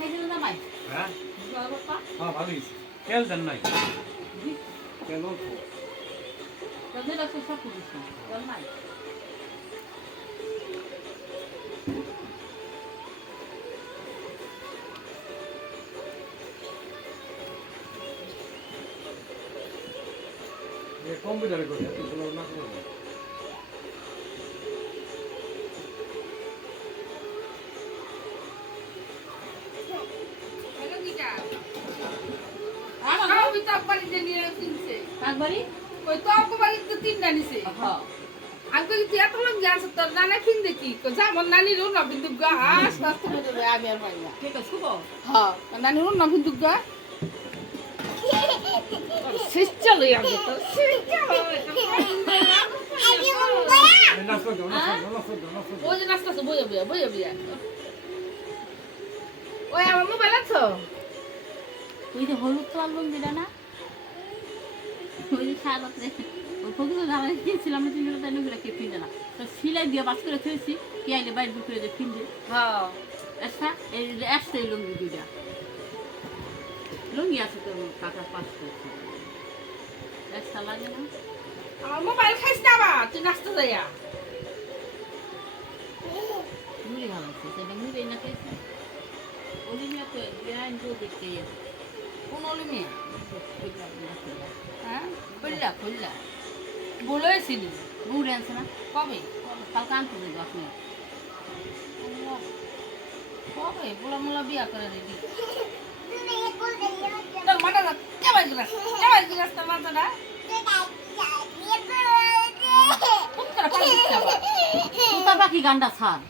খাইছিল না ভাই হ্যাঁ বাবা হ্যাঁ ভালো হয়েছে তেল দেন নাই তেল অল্প তবে রাখছো সব কিছু চল নাই কম্পিউটারে করে এত ভালো না করবো একবারই ওই তো অপবাড়ি তো তিনটা নিছে হ্যাঁ আগে তুই এত লোক জানছ তোর নানা কিন দেখি যেমন নানি রো না বিন্দু গা হাস নষ্ট হয়ে যাবে আমি আর পাই না ঠিক আছে শুভ হ্যাঁ নানি রো না বিন্দু গা সিস্টেম লই আগে তো ওই যে নাস্তা আছে বইয়া বইয়া ওই আমার মোবাইল আছে ওই যে হলুদ তো আলবম দিলা না ওই যে সারাতে ওই ফকির জামাই কিনছিলাম না তিনটা তাই নগুলা কে ফিনবে না তো সিলাই দিয়ে বাস করে থুয়েছি কি আইলে বাইরে বুক করে যে ফিনবে হ্যাঁ একটা এই একটাই লুঙ্গি দুইটা লুঙ্গি আছে তো কাকার পাঁচ একটা লাগে না আমার মোবাইল খাইছ না বা তুই নাস্তা যাইয়া মুড়ি ভালো আছে সেটা মুড়ি না খেয়েছে ওলি মিয়া তো বিহাইন তো দেখতে কোন ওলি মেয়ে হ্যাঁ খুললা বলেছিলি মুড়ি আনছে না কবে কালকে আনতে দেবো আপনি কবে পোলা বিয়া করে দিবি তোর মাথা কেবাই গিলাস তোর মাথাটা তোতা পাখি গান্ডা ছাড়